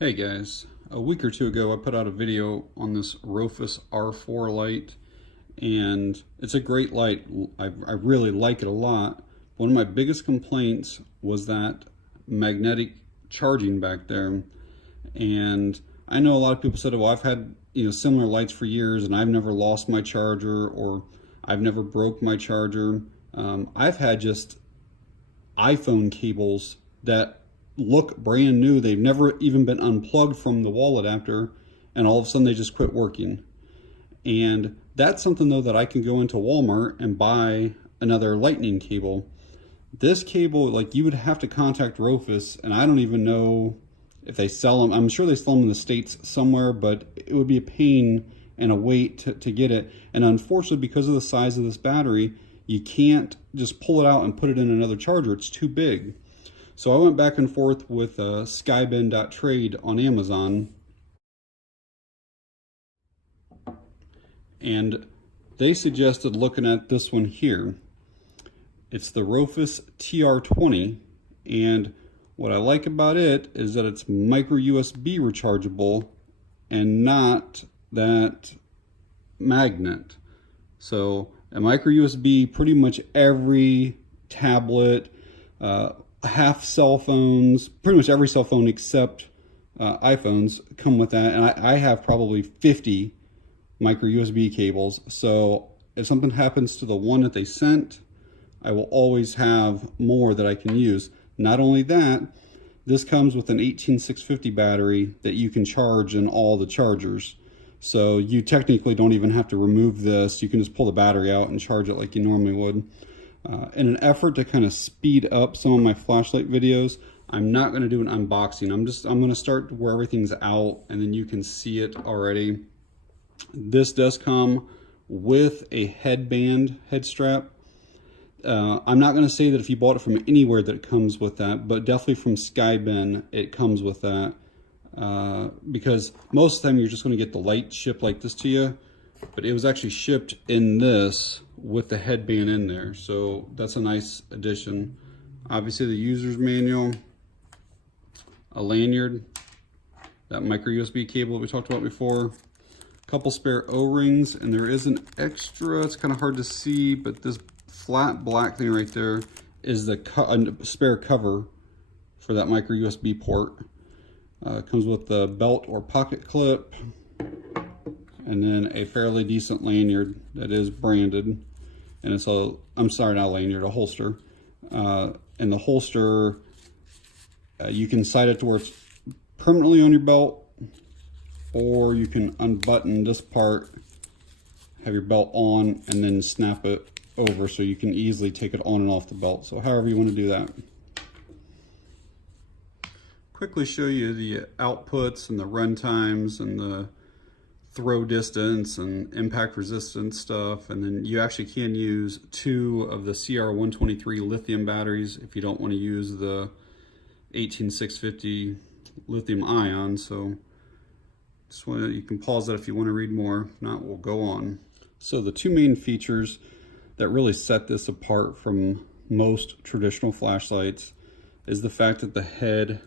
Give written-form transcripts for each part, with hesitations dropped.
Hey guys, a week or two ago I put out a video on this Rofis R4 light, and it's a great light. I really like it a lot. One of my biggest complaints was that magnetic charging back there, and I know a lot of people said, well, I've had similar lights for years and I've never lost my charger, or I've never broke my charger. I've had just iPhone cables that look brand new. They've never even been unplugged from the wall adapter, and all of a sudden they just quit working. And that's something though that I can go into Walmart and buy another lightning cable. This cable, like, you would have to contact Rofis, and I don't even know if they sell them. I'm sure they sell them in the States somewhere, but it would be a pain and a wait to get it. And unfortunately, because of the size of this battery, you can't just pull it out and put it in another charger. It's too big. So I went back and forth with skybend.trade on Amazon, and they suggested looking at this one here. It's the Rofis TR20, and what I like about it is that it's micro USB rechargeable and not that magnet. So a micro USB, pretty much every tablet, half cell phones, pretty much every cell phone except iPhones come with that. And I have probably 50 micro USB cables. So if something happens to the one that they sent, I will always have more that I can use. Not only that, this comes with an 18650 battery that you can charge in all the chargers. So you technically don't even have to remove this. You can just pull the battery out and charge it like you normally would. In an effort to kind of speed up some of my flashlight videos, I'm not going to do an unboxing. I'm going to start where everything's out, and then you can see it already. This does come with a headband head strap. I'm not going to say that if you bought it from anywhere that it comes with that, but definitely from Skybend it comes with that, because most of the time you're just going to get the light shipped like this to you, but it was actually shipped in this with the headband in there, so that's a nice addition. Obviously the user's manual, a lanyard, that micro USB cable that we talked about before, a couple spare O-rings, and there is an extra, it's kind of hard to see, but this flat black thing right there is the spare cover for that micro USB port. Comes with the belt or pocket clip, and then a fairly decent lanyard that is branded, and it's I'm sorry, not a lanyard, a holster. And the holster, you can sight it to where it's permanently on your belt, or you can unbutton this part, have your belt on, and then snap it over so you can easily take it on and off the belt. So however you want to do that. Quickly show you the outputs and the run times and the throw distance and impact resistance stuff, and then you actually can use 2 of the CR123 lithium batteries if you don't want to use the 18650 lithium ion. So just you can pause that if you want to read more. If not, we'll go on. So the 2 main features that really set this apart from most traditional flashlights is the fact that the head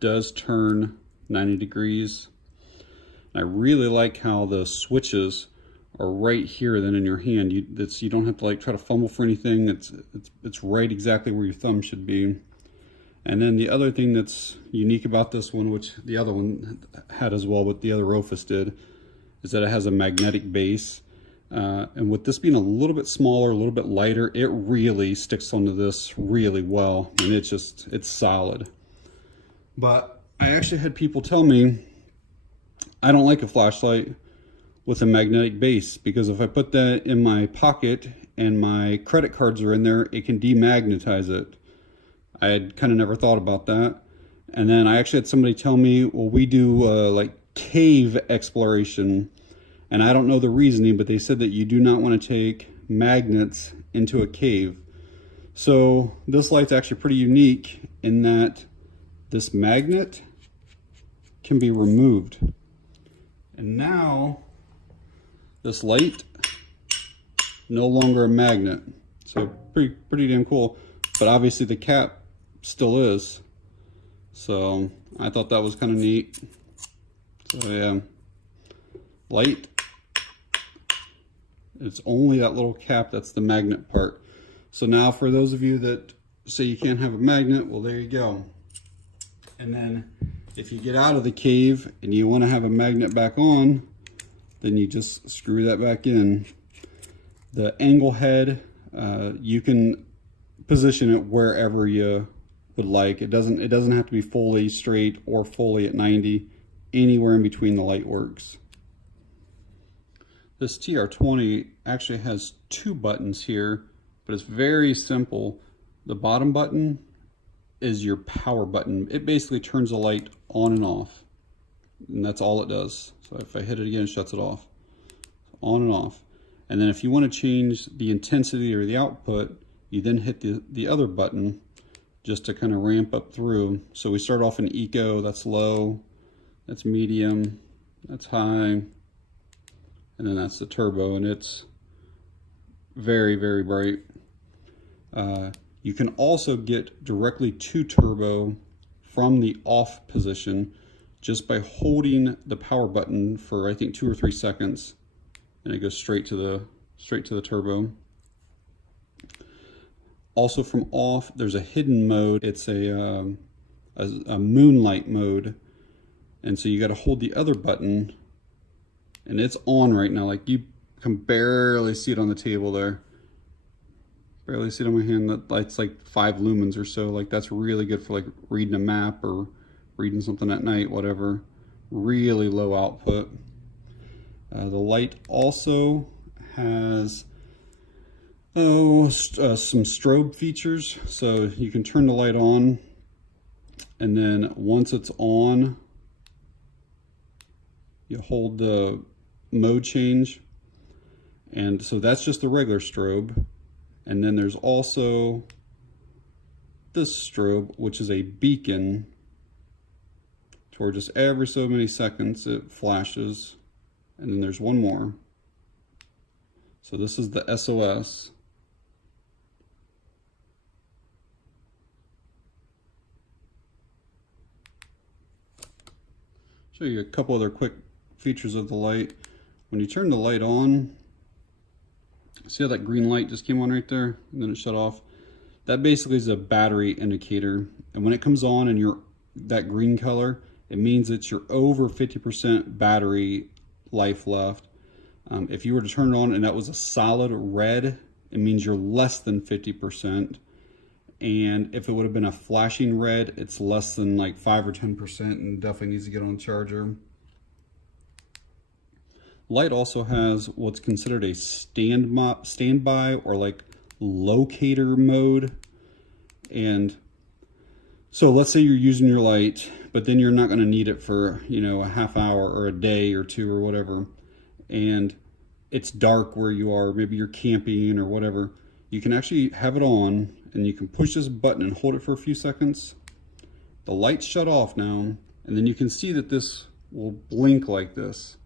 does turn 90 degrees. I really like how the switches are right here then in your hand. You don't have to like try to fumble for anything. It's right exactly where your thumb should be. And then the other thing that's unique about this one, which the other one had as well, but the other Rofis did, is that it has a magnetic base. And with this being a little bit smaller, a little bit lighter, it really sticks onto this really well. And it's solid. But I actually had people tell me, I don't like a flashlight with a magnetic base, because if I put that in my pocket and my credit cards are in there, it can demagnetize it. I had kind of never thought about that. And then I actually had somebody tell me, well, we do like cave exploration. And I don't know the reasoning, but they said that you do not want to take magnets into a cave. So this light's actually pretty unique in that this magnet can be removed. And now this light, no longer a magnet. So pretty damn cool. But obviously the cap still is. So I thought that was kind of neat. So yeah, light. It's only that little cap that's the magnet part. So now for those of you that say you can't have a magnet, well, there you go. And then if you get out of the cave and you want to have a magnet back on, then you just screw that back in. The angle head, you can position it wherever you would like. It doesn't have to be fully straight or fully at 90. Anywhere in between the light works. This TR20 actually has two buttons here, but it's very simple. The bottom button is your power button. It basically turns the light on and off, and that's all it does. So if I hit it again, it shuts it off. On and off. And then if you want to change the intensity or the output, you then hit the other button just to kind of ramp up through. So we start off in eco, that's low, that's medium, that's high, and then that's the turbo, and it's very, very bright. You can also get directly to turbo from the off position just by holding the power button for I think 2 or 3 seconds, and it goes straight to the turbo. Also from off, there's a hidden mode. It's a moonlight mode, and so you got to hold the other button, and it's on right now. Like you can barely see it on the table there. Barely see it on my hand. That light's like 5 lumens or so. Like that's really good for like reading a map or reading something at night, whatever. Really low output. The light also has some strobe features. So you can turn the light on, and then once it's on, you hold the mode change, and so that's just the regular strobe. And then there's also this strobe, which is a beacon, for just every so many seconds it flashes. And then there's one more. So this is the SOS. Show you a couple other quick features of the light. When you turn the light on, see how that green light just came on right there and then it shut off? That basically is a battery indicator. And when it comes on and you're that green color, it means that you're over 50% battery life left. If you were to turn it on and that was a solid red, it means you're less than 50%. And if it would have been a flashing red, it's less than like 5 or 10% and definitely needs to get on charger. Light also has what's considered a standby or like locator mode. And so let's say you're using your light, but then you're not going to need it for, you know, a half hour or a day or two or whatever. And it's dark where you are, maybe you're camping or whatever. You can actually have it on and you can push this button and hold it for a few seconds. The light's shut off now, and then you can see that this will blink like this.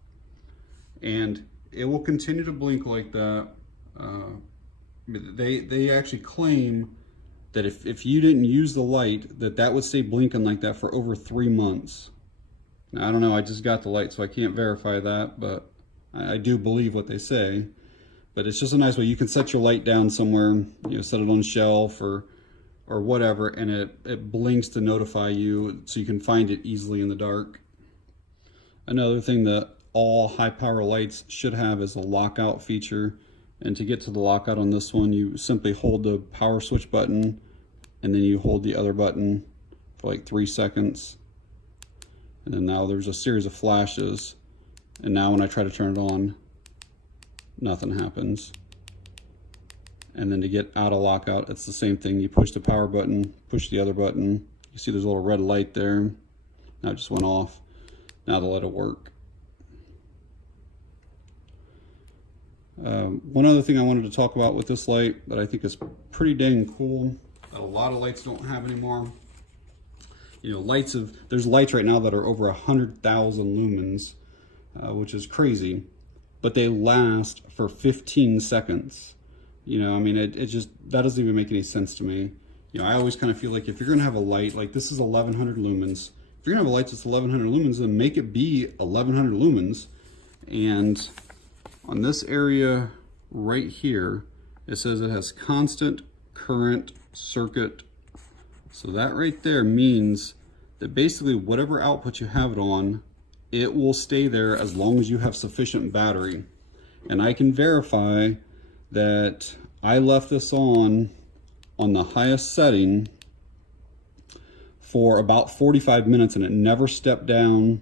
And it will continue to blink like that. They actually claim that if you didn't use the light, that would stay blinking like that for over 3 months. Now, I don't know, I just got the light, so I can't verify that, but I do believe what they say. But it's just a nice way. You can set your light down somewhere, you know, set it on a shelf or whatever, and it blinks to notify you so you can find it easily in the dark. Another thing that all high power lights should have is a lockout feature. And to get to the lockout on this one, you simply hold the power switch button and then you hold the other button for like 3 seconds. And then now there's a series of flashes. And now when I try to turn it on, nothing happens. And then to get out of lockout, it's the same thing. You push the power button, push the other button. You see there's a little red light there. Now it just went off. Now they'll let it work. One other thing I wanted to talk about with this light that I think is pretty dang cool, that a lot of lights don't have anymore. You know, there's lights right now that are over 100,000 lumens, which is crazy, but they last for 15 seconds. You know, I mean, that doesn't even make any sense to me. You know, I always kind of feel like if you're going to have a light, like this is 1100 lumens. If you're going to have a light that's 1100 lumens, then make it be 1100 lumens. And on this area right here, it says it has constant current circuit. So that right there means that basically whatever output you have it on, it will stay there as long as you have sufficient battery. And I can verify that I left this on the highest setting for about 45 minutes and it never stepped down,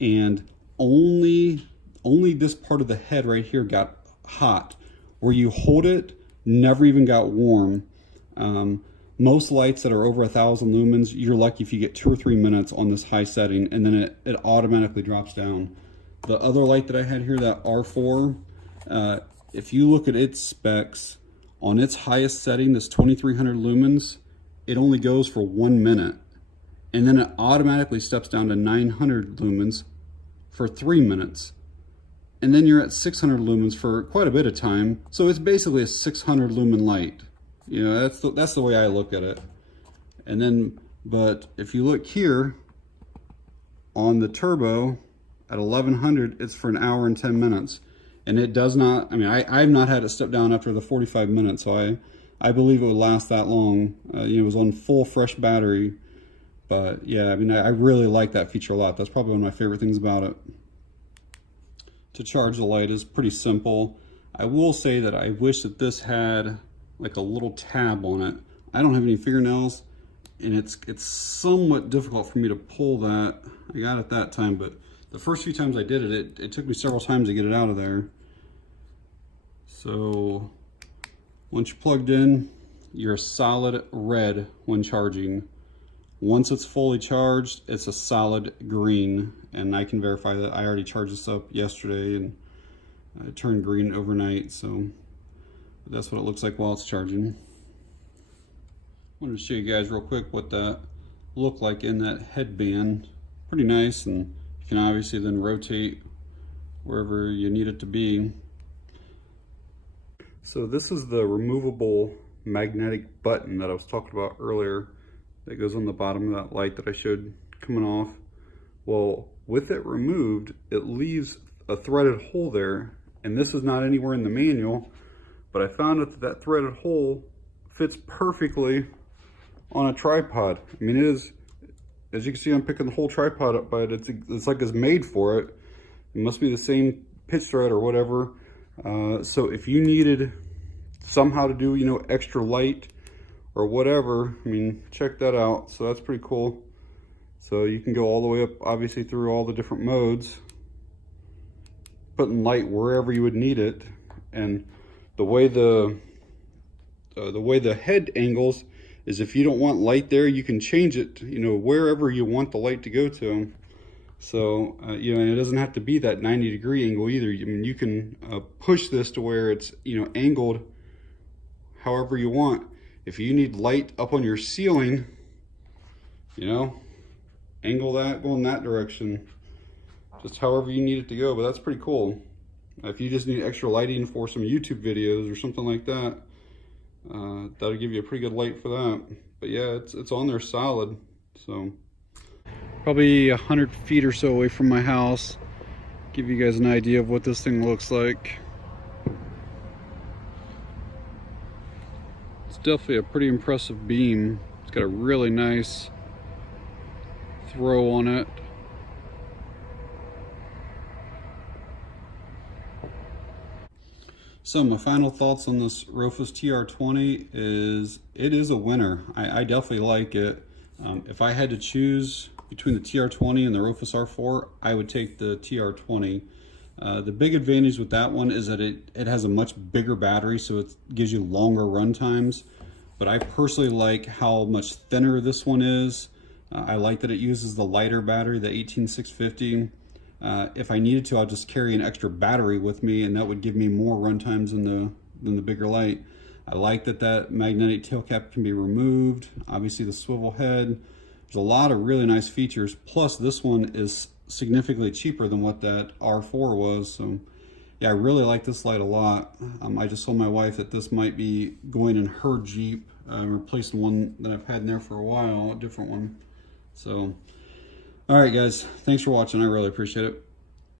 and only this part of the head right here got hot. Where you hold it never even got warm. Most lights that are over 1000 lumens, you're lucky if you get 2 or 3 minutes on this high setting, and then it automatically drops down. The other light that I had here, that R4, if you look at its specs, on its highest setting, this 2300 lumens, it only goes for 1 minute. And then it automatically steps down to 900 lumens for 3 minutes. And then you're at 600 lumens for quite a bit of time. So it's basically a 600 lumen light. You know, that's the way I look at it. And then, but if you look here on the turbo at 1100, it's for 1 hour and 10 minutes. And it does not, I mean, I've not had it step down after the 45 minutes, so I believe it would last that long. You know, it was on full fresh battery. But yeah, I mean, I really like that feature a lot. That's probably one of my favorite things about it. To charge the light is pretty simple. I will say that I wish that this had like a little tab on it. I don't have any fingernails, and it's somewhat difficult for me to pull that. I got it that time, but the first few times I did it, it took me several times to get it out of there. So once you're plugged in, you're a solid red when charging. Once it's fully charged, it's a solid green, and I can verify that. I already charged this up yesterday and it turned green overnight, so that's what it looks like while it's charging. I wanted to show you guys real quick what that looked like in that headband. Pretty nice, and you can obviously then rotate wherever you need it to be. So this is the removable magnetic button that I was talking about earlier that goes on the bottom of that light that I showed coming off. Well, with it removed, it leaves a threaded hole there, and this is not anywhere in the manual, but I found out that that threaded hole fits perfectly on a tripod. I mean, it is, as you can see, I'm picking the whole tripod up, but it's like it's made for it. It must be the same pitch thread or whatever. So if you needed somehow to do, you know, extra light or whatever, I mean, check that out. So that's pretty cool. So you can go all the way up, obviously, through all the different modes, putting light wherever you would need it. And the way the head angles is, if you don't want light there, you can change it, you know, wherever you want the light to go to. So you know, and it doesn't have to be that 90-degree angle either. I mean, you can push this to where it's, you know, angled however you want. If you need light up on your ceiling, you know, angle that, go in that direction, just however you need it to go. But that's pretty cool. If you just need extra lighting for some YouTube videos or something like that, that'll give you a pretty good light for that. But yeah, it's on there solid. So probably 100 feet or so away from my house, give you guys an idea of what this thing looks like. It's definitely a pretty impressive beam. It's got a really nice throw on it. So my final thoughts on this Rofis TR20 is, it is a winner. I definitely like it. If I had to choose between the TR20 and the Rofis R4, I would take the TR20. The big advantage with that one is that it has a much bigger battery, so it gives you longer run times. But I personally like how much thinner this one is. I like that it uses the lighter battery, the 18650. If I needed to, I'll just carry an extra battery with me, and that would give me more run times than the bigger light. I like that magnetic tail cap can be removed. Obviously the swivel head. There's a lot of really nice features. Plus this one is significantly cheaper than what that R4 was. So yeah, I really like this light a lot. I just told my wife that this might be going in her Jeep I'm replacing one that I've had in there for a while, a different one. So, all right, guys, thanks for watching. I really appreciate it.